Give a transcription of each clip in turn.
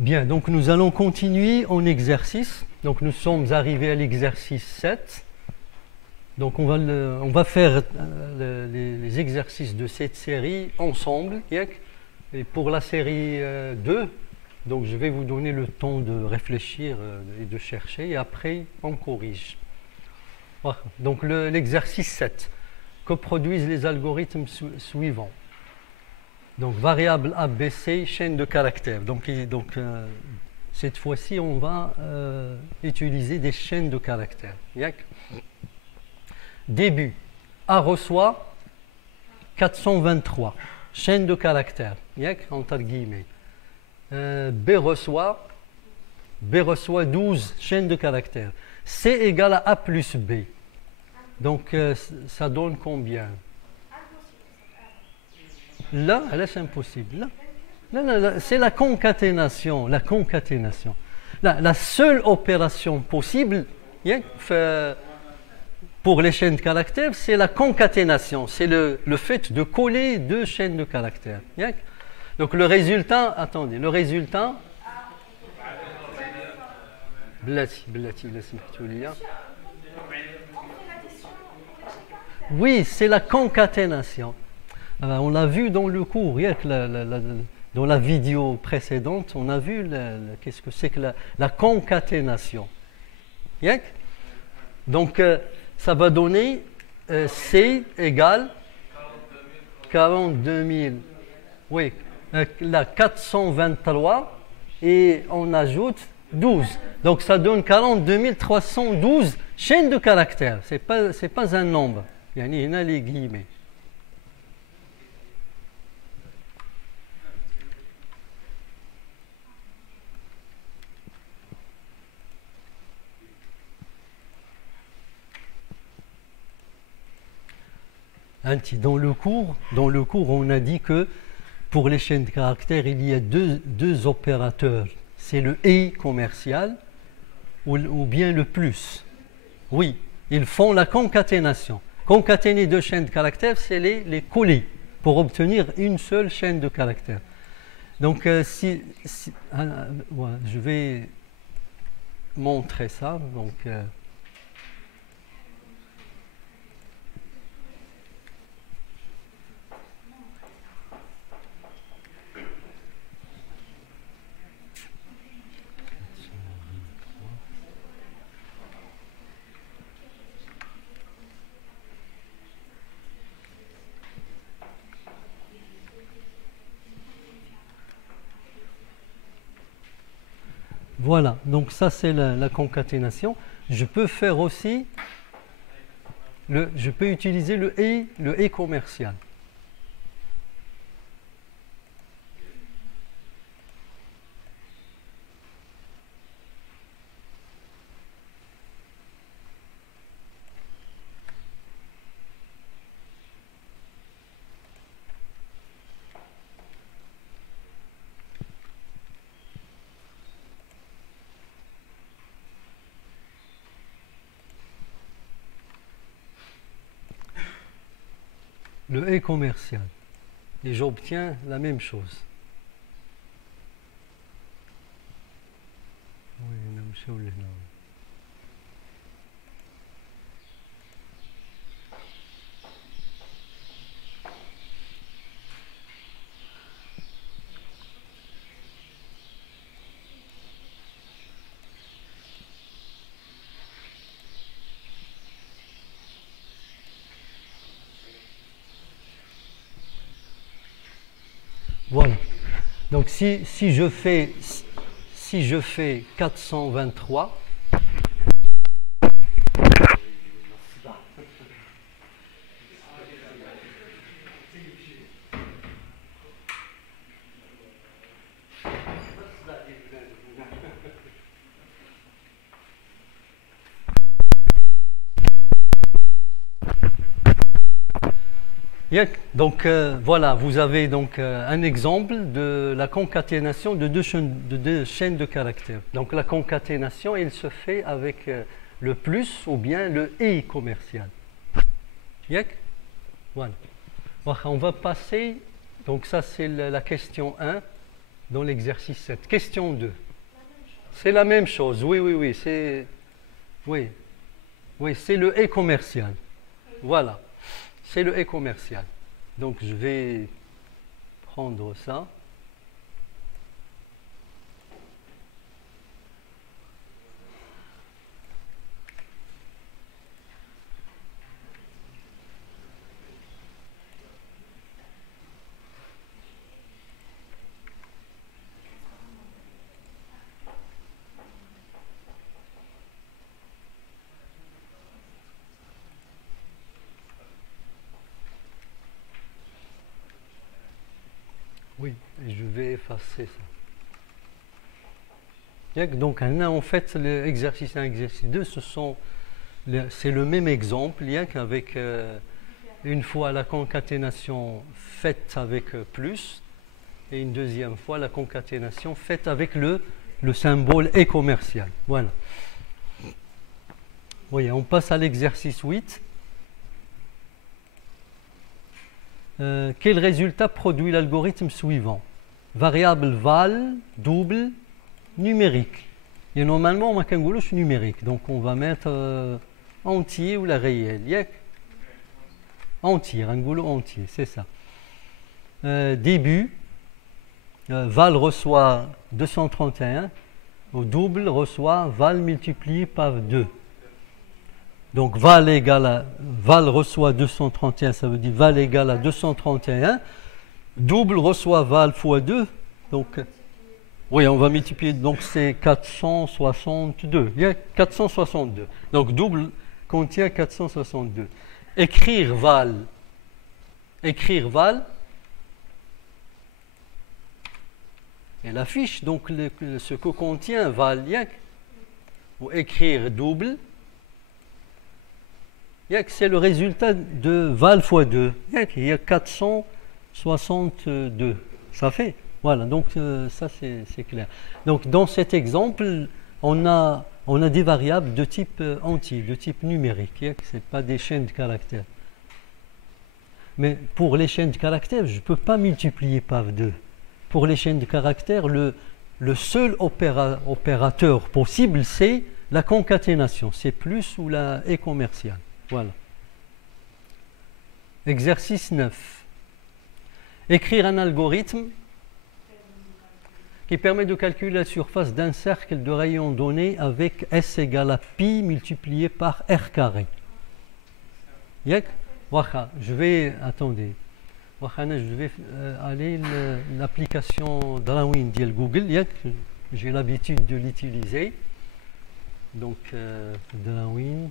Bien, donc nous allons continuer en exercice. Donc nous sommes arrivés à l'exercice 7. Donc on va faire les exercices de cette série ensemble. Et pour la série 2, donc je vais vous donner le temps de réfléchir et de chercher. Et après, on corrige. Voilà. Donc l'exercice 7. Que produisent les algorithmes suivants? Donc variable ABC, chaîne de caractères. Donc cette fois-ci, on va utiliser des chaînes de caractères. Début. A reçoit 423. Chaîne de caractères. Entre guillemets. B reçoit 12 chaînes de caractères. C égale à A plus B. Donc ça donne combien? Là, c'est impossible. Là, c'est la concaténation. La seule opération possible pour les chaînes de caractères, c'est la concaténation. C'est le fait de coller deux chaînes de caractères. Donc le résultat, attendez, le résultat... Oui, c'est la concaténation. On l'a vu dans le cours, dans la vidéo précédente, on a vu qu'est-ce que c'est que la concaténation. Donc, ça va donner C égale 42 000. Oui, là, 423 et on ajoute 12. Donc, ça donne 42 312 chaînes de caractères. Ce n'est pas un nombre. Il y en a les guillemets. Dans le cours, on a dit que pour les chaînes de caractères, il y a deux opérateurs. C'est le et commercial ou bien le plus. Oui, ils font la concaténation. Concaténer deux chaînes de caractères, c'est les coller pour obtenir une seule chaîne de caractères. Donc, je vais montrer ça. Donc, voilà, donc ça c'est la concaténation. Je peux faire aussi, je peux utiliser le et commercial. Le et commercial. Et j'obtiens la même chose. Voilà. Donc si je fais 423, donc voilà, vous avez donc un exemple de la concaténation de deux chaînes de caractères. Donc la concaténation, elle se fait avec le plus ou bien le et commercial. Voilà. On va passer, donc ça c'est la question 1. dans l'exercice 7. Question 2. C'est la même chose. Oui, oui, oui. Oui, c'est le et commercial. Voilà. C'est le et commercial. Donc, je vais prendre ça. Oui, et je vais effacer ça. Donc, en fait, l'exercice 1 et l'exercice 2, c'est le même exemple, avec une fois la concaténation faite avec plus, et une deuxième fois la concaténation faite avec le symbole et commercial. Voilà. Oui, on passe à l'exercice 8. Quel résultat produit l'algorithme suivant? Variable val, double, numérique. Et normalement, on va numérique. Donc, on va mettre entier ou la réelle. Entier, entier, c'est ça. Début, val reçoit 231, au double reçoit val multiplié par 2. Donc val reçoit 231, ça veut dire val égale à 231. Double reçoit val fois 2. Donc, oui, on va multiplier. Donc c'est 462. Il y a 462. Donc double contient 462. Écrire val. Elle affiche donc ce que contient val. Ou écrire double. C'est le résultat de val fois 2. Il y a 462. Ça fait. Voilà, donc ça c'est clair. Donc dans cet exemple, on a des variables de type entier, de type numérique. Ce n'est pas des chaînes de caractères. Mais pour les chaînes de caractères, je ne peux pas multiplier par 2. Pour les chaînes de caractères, le seul opérateur possible, c'est la concaténation. C'est plus ou la et commerciale. Voilà. Exercice 9. Écrire un algorithme qui permet de calculer la surface d'un cercle de rayon donné avec S égale à pi multiplié par R carré. Attendez. Je vais aller l'application Darwin de Google. J'ai l'habitude de l'utiliser. Donc, Darwin.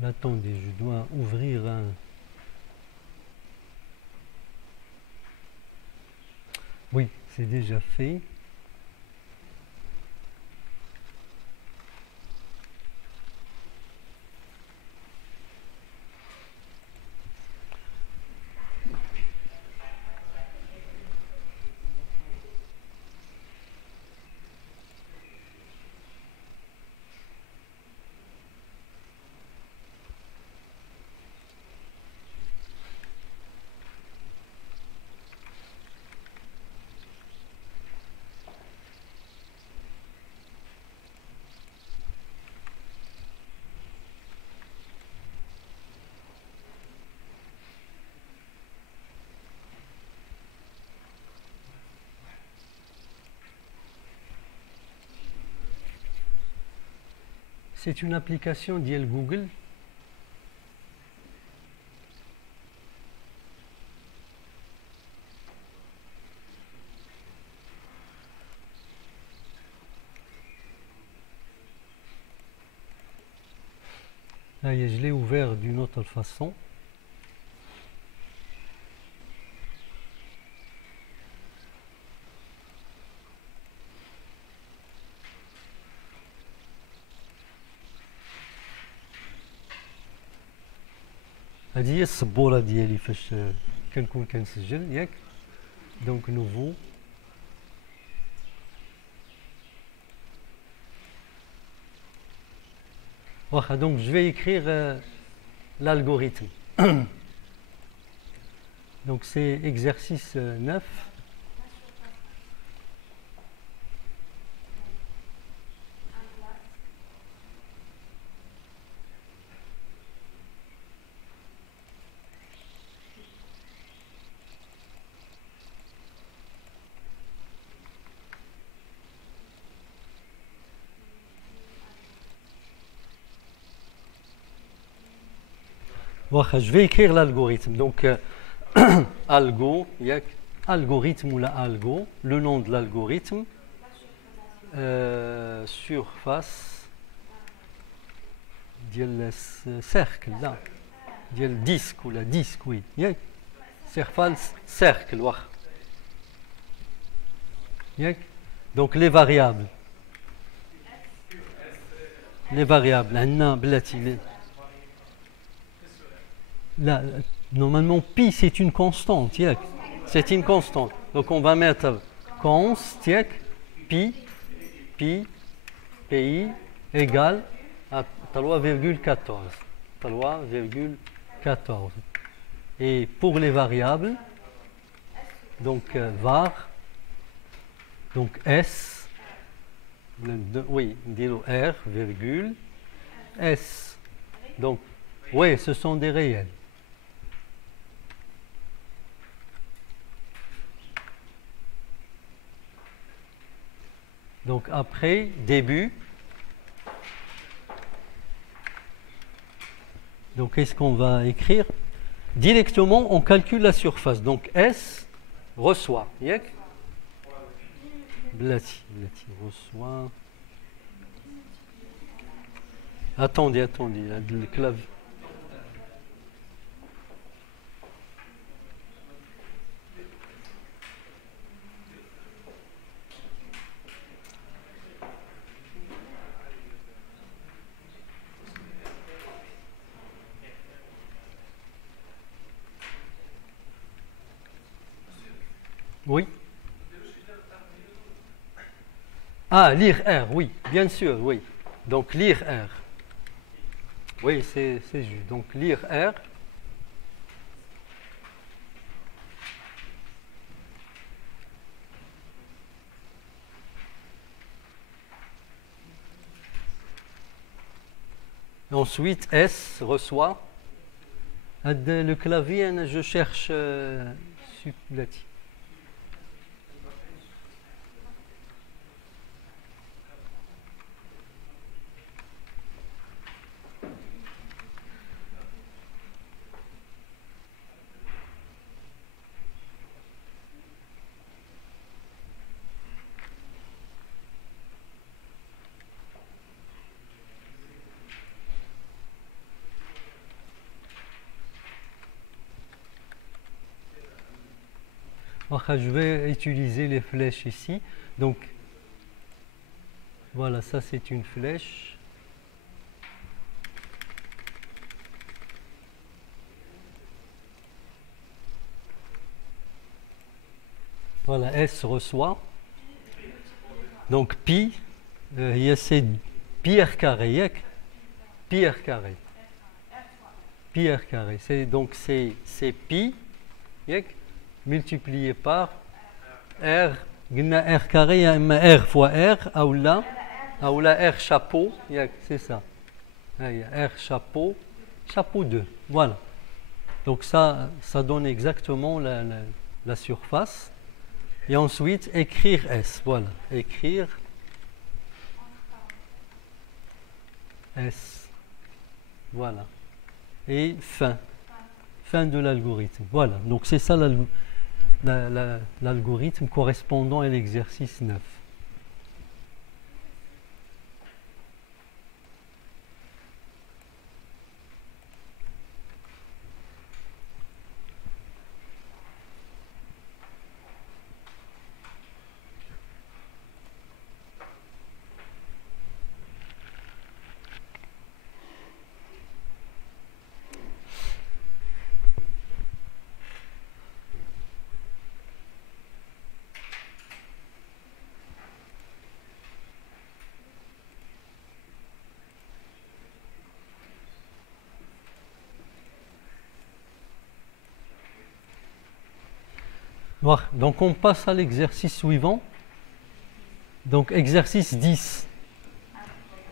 Attendez, je dois ouvrir un... Oui, c'est déjà fait. C'est une application d'IL Google. Là, je l'ai ouvert d'une autre façon. هذه هي السبوره ديالي فاش كنكون كنسجل دونك نوفو واخا. Donc je vais écrire l'algorithme. Donc c'est exercice 9. Voilà, je vais écrire l'algorithme. Donc, algo, algorithme ou la algo, le nom de l'algorithme, surface, ديال cercle, là, ديال disque ou la disque, oui. Surface, cercle, واخا. Donc, les variables. Les variables, عندنا بلاتي. Là, normalement, pi, c'est une constante. C'est une constante. Donc, on va mettre const, pi, pi, pi, égale à 3,14. 3,14. Et pour les variables, donc var, donc s, oui, r, virgule, s. Donc, oui, ce sont des réels. Donc après, début. Donc qu'est-ce qu'on va écrire? Directement, on calcule la surface. Donc S reçoit. Blati reçoit. Attendez, le clavier. Oui. Ah, lire R, oui, bien sûr, oui. Donc lire R. Oui, c'est juste. Donc lire R. Ensuite, S reçoit. Le clavier, je cherche sublatif. Je vais utiliser les flèches ici. Donc, voilà, ça c'est une flèche. Voilà, S reçoit. Donc, pi, il y a c'est pi r carré. Pi r carré. Pi r carré. Donc, c'est pi. Multiplié par R, R carré, R fois R, ou là R chapeau, c'est ça. R chapeau, chapeau 2, voilà. Donc ça donne exactement la surface. Et ensuite, écrire S, voilà. Écrire S, voilà. Et fin de l'algorithme. Voilà, donc c'est ça l'algorithme correspondant à l'exercice 9. Donc on passe à l'exercice suivant. Donc exercice 10.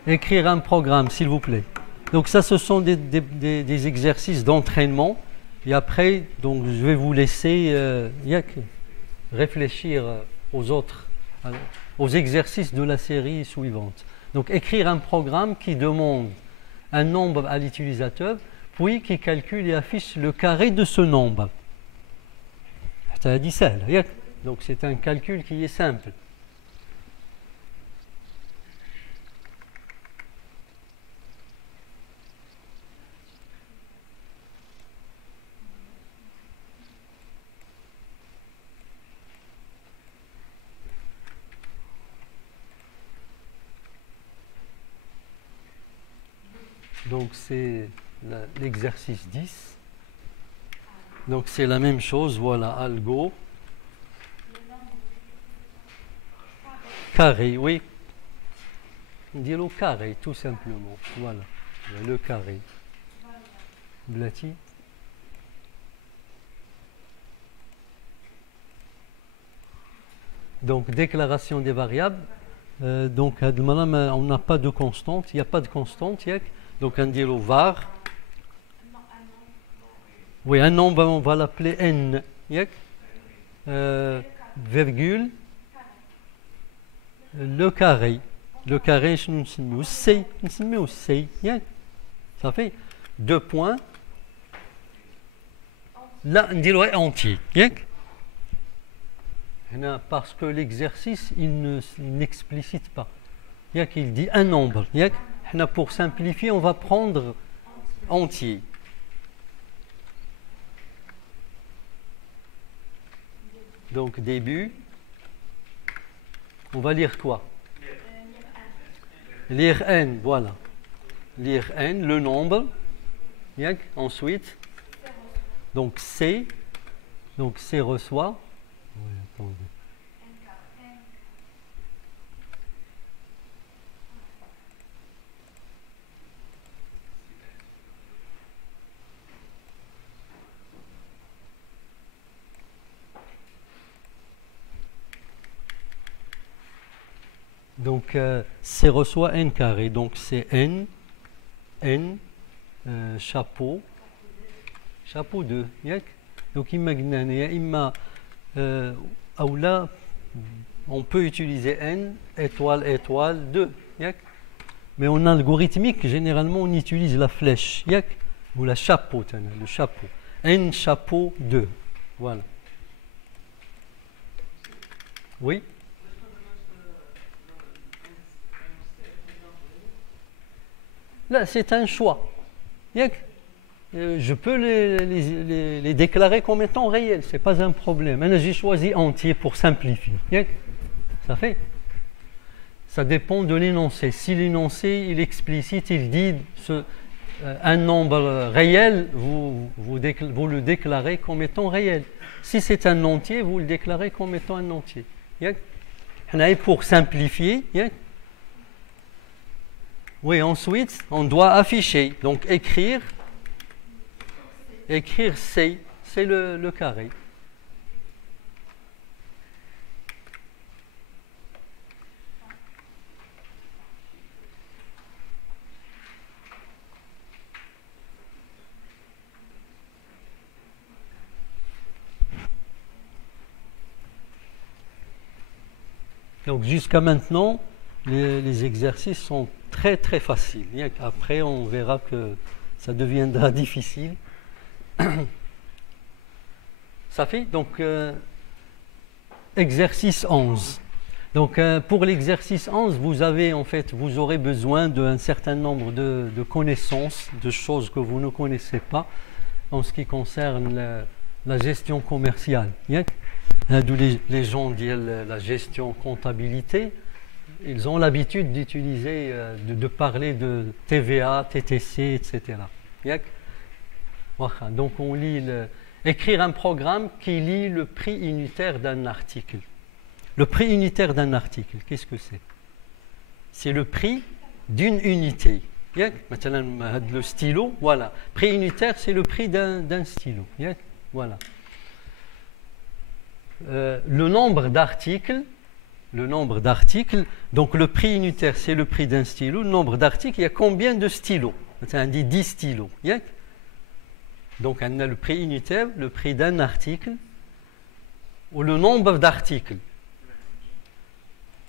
Écrire un programme, s'il vous plaît. Donc ça, ce sont des exercices d'entraînement. Et après, donc, je vais vous laisser réfléchir aux exercices de la série suivante. Donc écrire un programme qui demande un nombre à l'utilisateur, puis qui calcule et affiche le carré de ce nombre. Donc c'est un calcul qui est simple. Donc c'est l'exercice 10. Donc c'est la même chose, voilà, algo. Carré, oui. On dit le carré, tout simplement. Voilà, le carré. Blati. Donc déclaration des variables. Donc on n'a pas de constante, il n'y a pas de constante. Donc on dit le var. Oui, un nombre, on va l'appeler n. Virgule. Le carré. Le carré, je nous C. Ça fait 2 points. Là, on dit le entier. Parce que l'exercice, il n'explicite pas. Il dit un nombre. Pour simplifier, on va prendre entier. Donc, début. On va lire quoi? Lire n, voilà. Lire n, le nombre. Ensuite, donc C. Donc C reçoit. Oui, attendez. Donc C reçoit n carré. Donc c'est n, chapeau 2. Donc imaginez, on peut utiliser n, étoile, 2. Mais en algorithmique, généralement, on utilise la flèche, ou la chapeau, le chapeau. N chapeau 2. Voilà. Oui? Là, c'est un choix. Je peux les déclarer comme étant réels, ce n'est pas un problème. Maintenant, j'ai choisi entier pour simplifier. Ça fait. Ça dépend de l'énoncé. Si l'énoncé, il explicite, il dit un nombre réel, vous le déclarez comme étant réel. Si c'est un entier, vous le déclarez comme étant un entier. Pour simplifier, oui, ensuite, on doit afficher. Donc, écrire C, c'est le carré. Donc, jusqu'à maintenant, les exercices sont très très faciles. Après, on verra que ça deviendra difficile. Ça fait donc exercice 11. Donc pour l'exercice 11, vous aurez besoin d'un certain nombre de connaissances, de choses que vous ne connaissez pas en ce qui concerne la gestion commerciale. D'où les gens disent la gestion comptabilité. Ils ont l'habitude d'utiliser, de parler de TVA, TTC, etc. Donc on lit écrire un programme qui lit le prix unitaire d'un article. Le prix unitaire d'un article, qu'est-ce que c'est? C'est le prix d'une unité. Maintenant, le stylo, voilà. Prix unitaire, c'est le prix d'un stylo. Voilà. le nombre d'articles, donc le prix unitaire, c'est le prix d'un stylo. Le nombre d'articles, il y a combien de stylos? On dit 10 stylos. Donc, on a le prix unitaire, le prix d'un article, ou le nombre d'articles.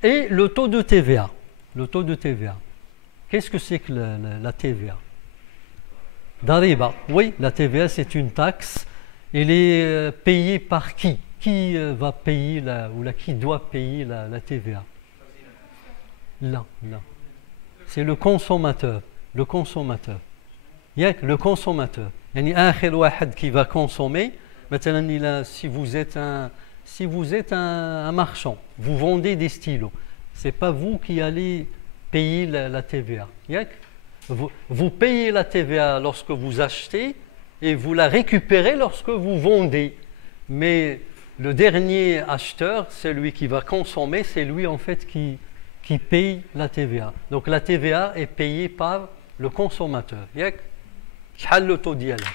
Et le taux de TVA. Le taux de TVA. Qu'est-ce que c'est que la TVA? Dariba. Oui, la TVA, c'est une taxe. Elle est payée par qui? Qui va payer qui doit payer la TVA? Là. C'est le consommateur. Le consommateur. Le consommateur. يعني آخر واحد qui va consommer. Maintenant, si vous êtes un marchand, vous vendez des stylos. C'est pas vous qui allez payer la TVA. Vous payez la TVA lorsque vous achetez et vous la récupérez lorsque vous vendez. Mais le dernier acheteur, celui qui va consommer, c'est lui en fait qui paye la TVA. Donc la TVA est payée par le consommateur. شحال le taux ديالها?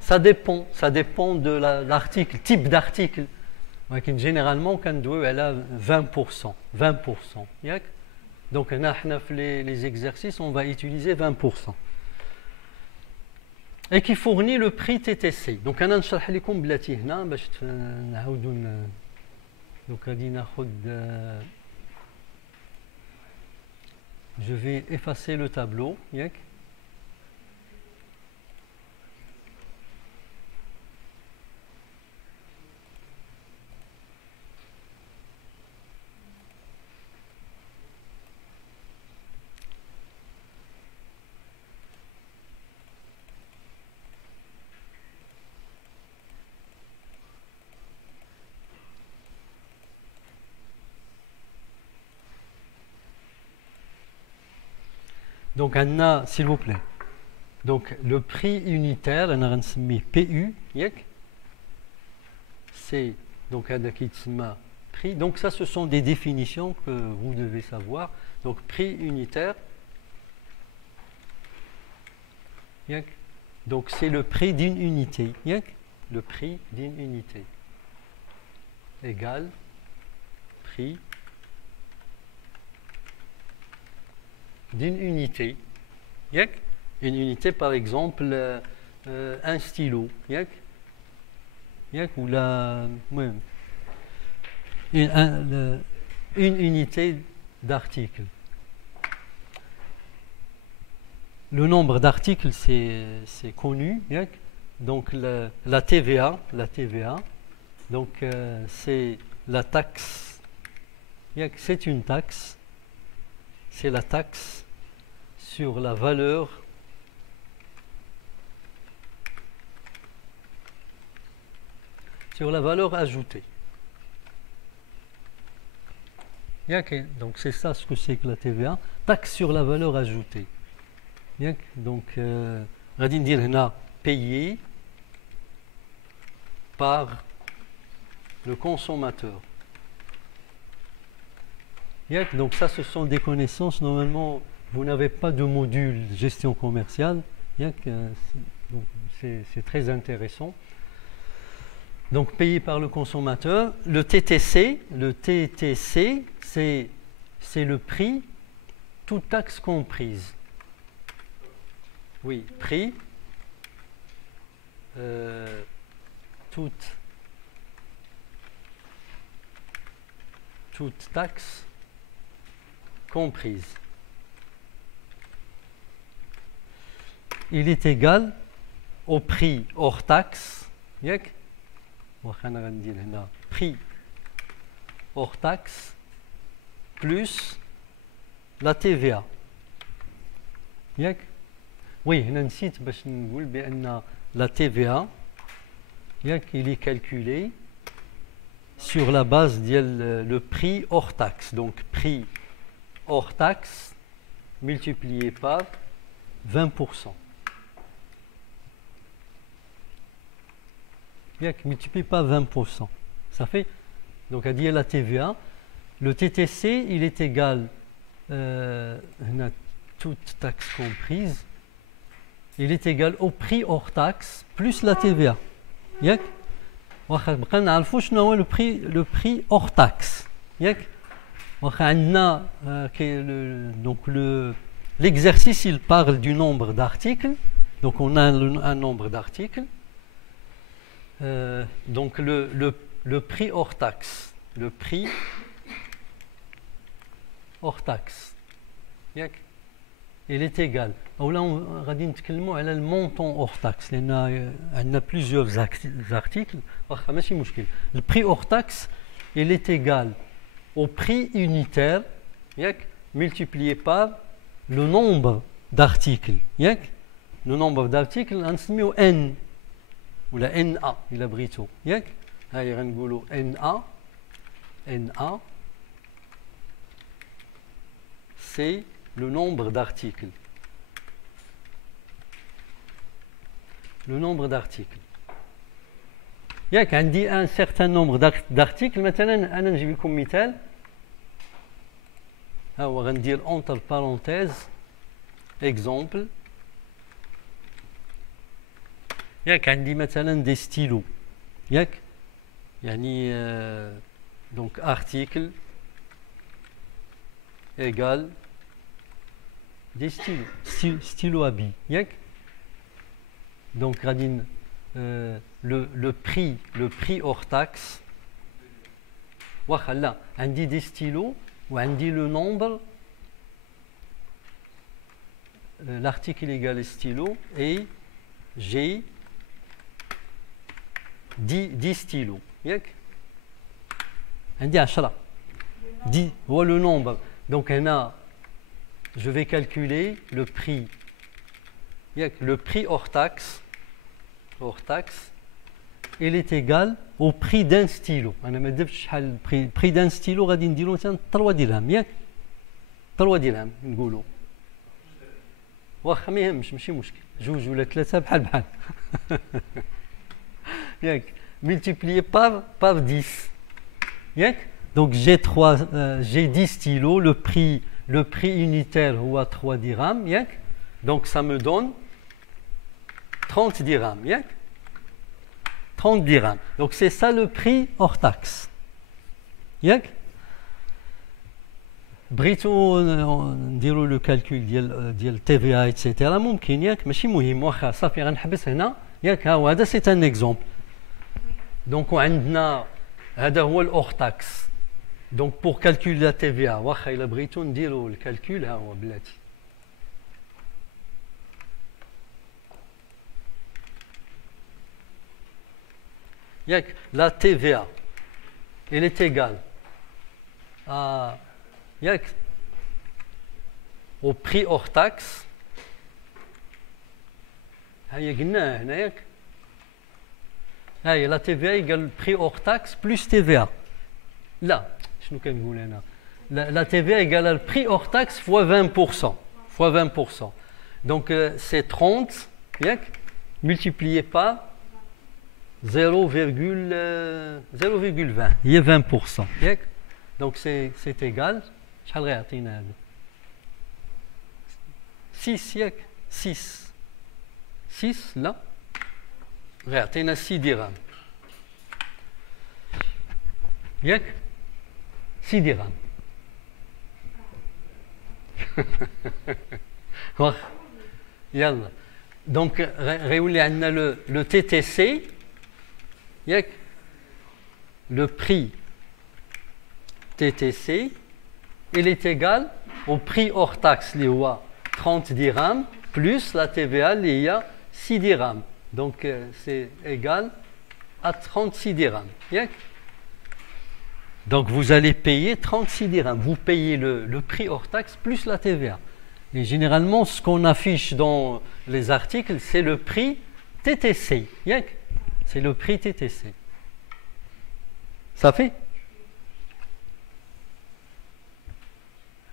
Ça dépend de l'article, type d'article. Généralement, elle a 20%. Donc, les exercices, on va utiliser 20%. Et qui fournit le prix TTC. Donc, je vais effacer le tableau. Donc, Anna, s'il vous plaît. Donc, le prix unitaire, on a PU, c'est donc un prix. Donc, ça, ce sont des définitions que vous devez savoir. Donc, prix unitaire. Donc, c'est le prix d'une unité. Le prix d'une unité égale prix d'une unité. Une unité, par exemple, un stylo. Ou une unité d'articles. Le nombre d'articles, c'est connu. Donc, la TVA, donc, c'est la taxe. C'est une taxe. C'est la taxe sur la valeur ajoutée. Donc c'est ça ce que c'est que la TVA, taxe sur la valeur ajoutée. Donc غادي ندير هنا payé par le consommateur. Donc ça, ce sont des connaissances. Normalement, vous n'avez pas de module gestion commerciale. C'est très intéressant. Donc payé par le consommateur. Le TTC, c'est le prix, toute taxe comprise. Oui, prix, toute taxe comprise. Il est égal au prix hors taxe. Prix hors taxe plus la TVA. Oui, هنا نسيت باش نقول بأن la TVA il est calculé sur la base le prix hors taxe. Donc prix hors taxe multiplié par 20%. Multiplié par 20%. Ça fait, donc à dire la TVA, le TTC, il est égal, toute taxe comprise, il est égal au prix hors taxe plus la TVA. واخا بقى نعرفوا شنو هو لو بري اور تاكس ياك واخا عندنا donc l'exercice il parle du nombre d'articles donc on a un nombre d'articles donc le prix hors taxe le prix hors taxe ياك il est égal اولا غادي نتكلموا على المونطون hors taxe لان عندنا plusieurs articles واخا ماشي مشكل le prix hors taxe il est égal au prix unitaire ياك multiplié par le nombre d'articles ياك le nombre d'articles غنسميو n ولا na الا بغيتو ياك هاي غنقولوا na c'est le nombre d'articles. Le nombre d'articles. ياك عندي un certain nombre d'articles مثلا انا نجيب لكم مثال ها هو غندير entre parenthèses exemple ياك عندي مثلا des stylos ياك يعني donc article égale des stylos à billes ياك donc radine le prix hors taxe واخا لا عندي des stylos وعندي le nombre l'article égale stylo et j'ai 10 stylos ياك عندي 10 10 هو le nombre donc هنا je vais calculer le prix le prix hors taxe il est égal au prix d'un stylo انا ما درتش شحال البري دان ستيلو غادي نديرو مثلا 3 درهم ياك 3 درهم نقولوا واخا ما يهمش ماشي مشكل 2 ولا 3 بحال بحال ياك multiplié par 10 ياك donc j'ai 10 stylos le prix unitaire هو 3 dirhams ياك donc ça me donne 30 dirhams ياك 30 dirhams donc c'est ça le prix hors taxe ياك بغيتو نديرو لو كالكول ديال تي في اي ايتترا ممكن ياك ماشي مهم واخا صافي غنحبس هنا ياك ها هو هذا سي ان اكزومبل دونك وعندنا هذا هو الاور تاكس دونك بور كالكول لا تي في اي واخا الا بغيتو نديرو الكالكول ها هو بلاتي ياك لا تي في اي elle est égale à ياك au prix hors taxe هيا قلناها هنا ياك هاي لا تي في اي égale prix hors taxe plus TVA لا شنو كنقول انا la TVA égale le prix hors taxe fois 20% donc c'est 30 ياك multiplié par 0,20 هي 20% ياك donc c'est égal شحال غيعطينا هذا 6 ياك 6 لا غيعطينا 6 درهم ياك 6 درهم واخ يلا دونك غيولي عندنا لو تي تي سي ياك le prix TTC il est égal au prix hors taxe اللي هو 30 dirhams plus la TVA اللي هي 6 dirhams donc c'est égal à 36 dirhams ياك donc vous allez payer 36 dirhams vous payez le prix hors taxe plus la TVA et généralement ce qu'on affiche dans les articles c'est le prix TTC ياك c'est le prix TTC ça fait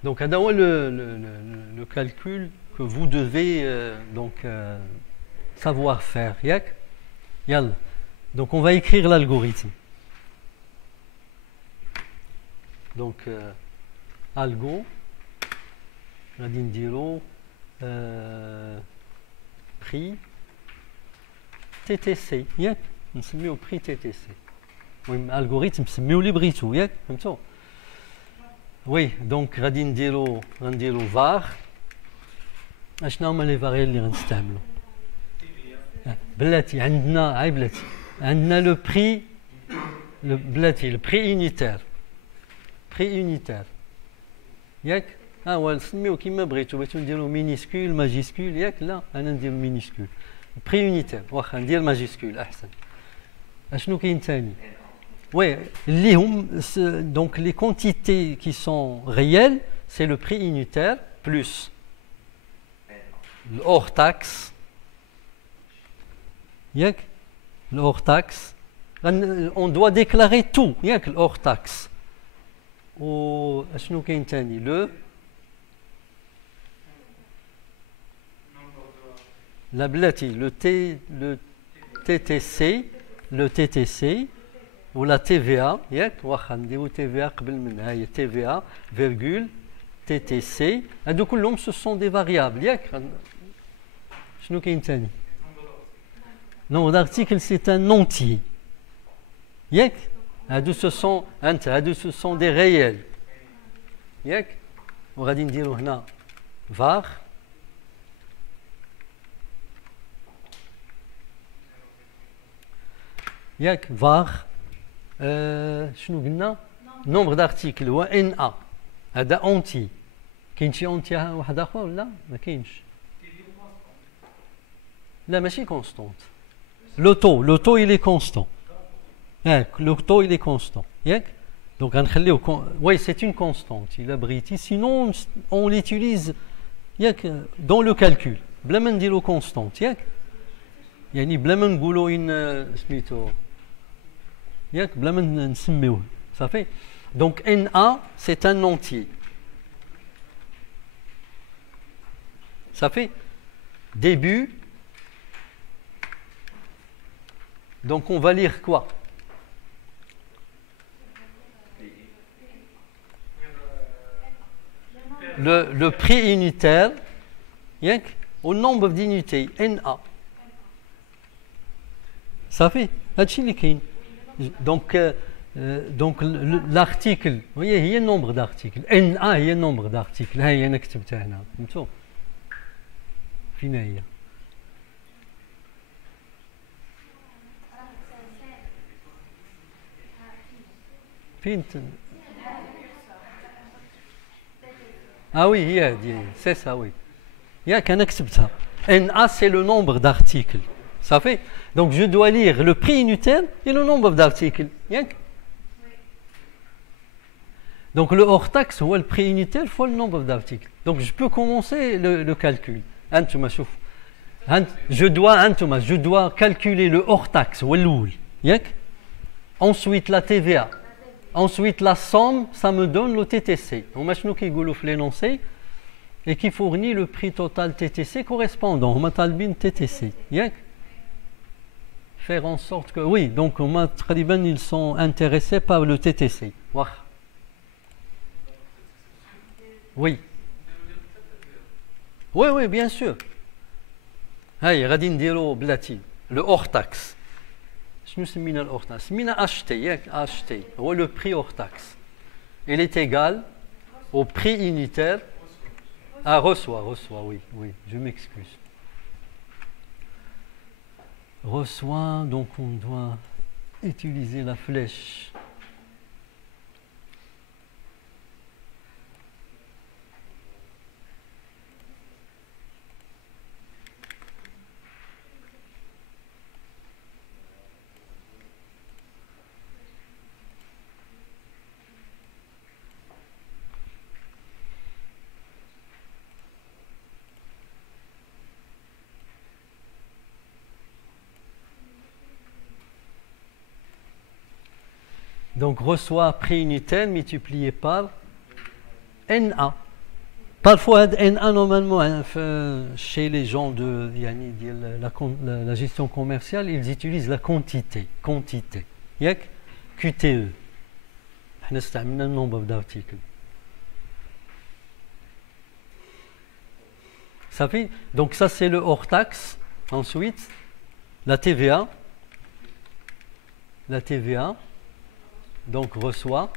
donc هذا هو le calcul que vous devez savoir faire ياك يلا donc on va écrire l'algorithme donc algo غادي نديرو prix TTC ياك نسميو prix TTC المهم الغوريثم سميو اللي بغيتو ياك فهمتوا وي دونك غادي غنديرو فار اشنو هما لي فاريال اللي غنستعملو بلاتي عندنا هاي بلاتي عندنا لو بري بلاتي البري يونيتير بري يونيتير ياك ها هو نسميو كيما بغيتو بغيتو نديرو مينيسكول ماجيسكول ياك لا انا ندير مينيسكول بري يونيتير واخا ندير ماجيسكول احسن اشنو كاين ثاني oui اللي هم donc les quantités qui sont réelles c'est le prix unitaire plus le hors taxe ياك le hors taxe on doit déclarer tout ياك le hors taxe و اشنو كاين ثاني le la بلاتي le TTC ou la TVA ياك واخا نديرو TVA قبل منها هي TVA virgule TTC هادو كلهم ce sont des variables ياك شنو كاين ثاني nombre d'articles c'est un entier ياك هادو ce sont des réels ياك وغادي نديرو هنا var ياك var شنو قلنا nombre d'articles هو NA هذا اونتي كاين شي اونتي واحد اخر لا ما كاينش لا ماشي كونستونت لو تو il est constant ياك لو تو il est constant ياك دونك غنخليو وي سي une constante il abrite sinon on l'utilise ياك dans le calcul بلا ما نديرو constante ياك يعني بلا ما نقولوا ان سميتو ياك بلا ما نسميوه صافي دونك NA c'est un entier صافي début donc on va lire quoi le prix unitaire ياك au nombre d'unités NA صافي هادشي اللي كاين donc l'article هي nombre d'articles NA هي nombre d'articles ها هي انا كتبتها هنا فهمتوا فين هي فين oui هي هادي سي سا وي ياك انا كتبتها NA c'est le nombre d'articles ça fait donc je dois lire le prix unitaire et le nombre d'articles ياك donc le hors taxe هو le prix unitaire fois le nombre d'articles donc je peux commencer le calcul انتما شوف je dois calculer le hors taxe هو الاول ياك ensuite la TVA ensuite la somme ça me donne le TTC هما شنو كيقولوا في l'énoncé et qui fournit le prix total TTC correspondant هما طالبين TTC ياك faire en sorte que oui donc هما تقريبا ils sont intéressés par le TTC واخا oui bien sûr هاي غادي نديرو بلاتي le hors taxe شنو سمينا الهور تاكس سمينا اشتي ياك اشتي هو لو بري هور تاكس il est égal au prix unitaire reçoit oui je m'excuse reçoit donc on doit utiliser la flèche donc reçoit prix unitaire multiplié par NA. Parfois NA normalement chez les gens de la gestion commerciale ils utilisent la quantité ياك QTE احنا استعملنا nombre d'articles ça fait donc ça c'est le hors taxe ensuite la TVA donc reçoit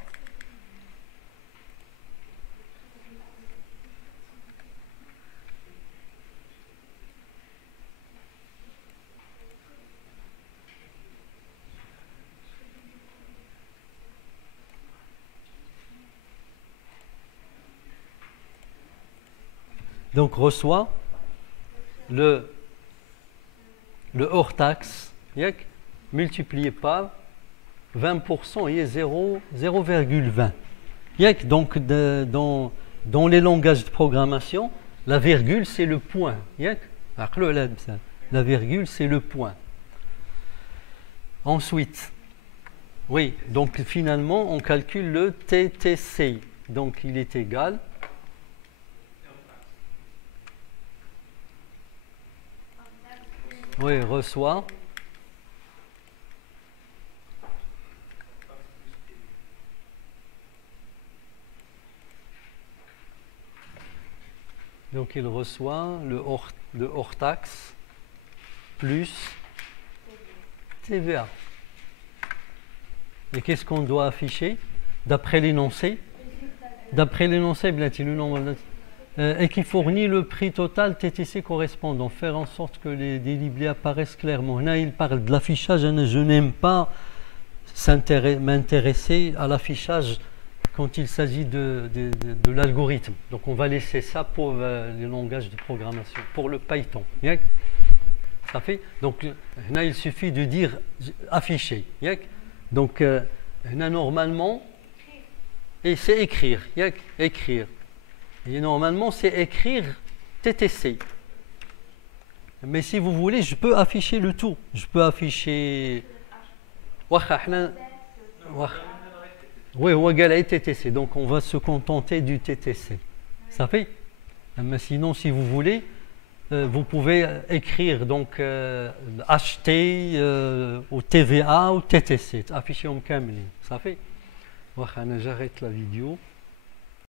le hors taxe multiplié par 20% et 0,20. Donc dans les langages de programmation, la virgule c'est le point. La virgule c'est le point. Ensuite, oui, donc finalement on calcule le TTC. Donc il est égal reçoit donc il reçoit le hors taxe plus TVA. Et qu'est-ce qu'on doit afficher d'après l'énoncé? D'après l'énoncé, et qui fournit le prix total TTC correspondant. Faire en sorte que les liblés apparaissent clairement. Là, il parle de l'affichage. Je n'aime pas m'intéresser à l'affichage quand il s'agit de l'algorithme. Donc, on va laisser ça pour les langages de programmation, pour le Python. Ça fait. Donc, là, il suffit de dire afficher. Donc, là, normalement, et c'est écrire. Écrire. Et normalement, c'est écrire TTC. Mais si vous voulez, je peux afficher le tout. Je peux afficher. Oui, TTC. Donc, on va se contenter du TTC. Ça fait. Mais sinon, si vous voulez, vous pouvez écrire donc acheter au TVA ou TTC. Afficher en camel. Ça fait. J'arrête la vidéo.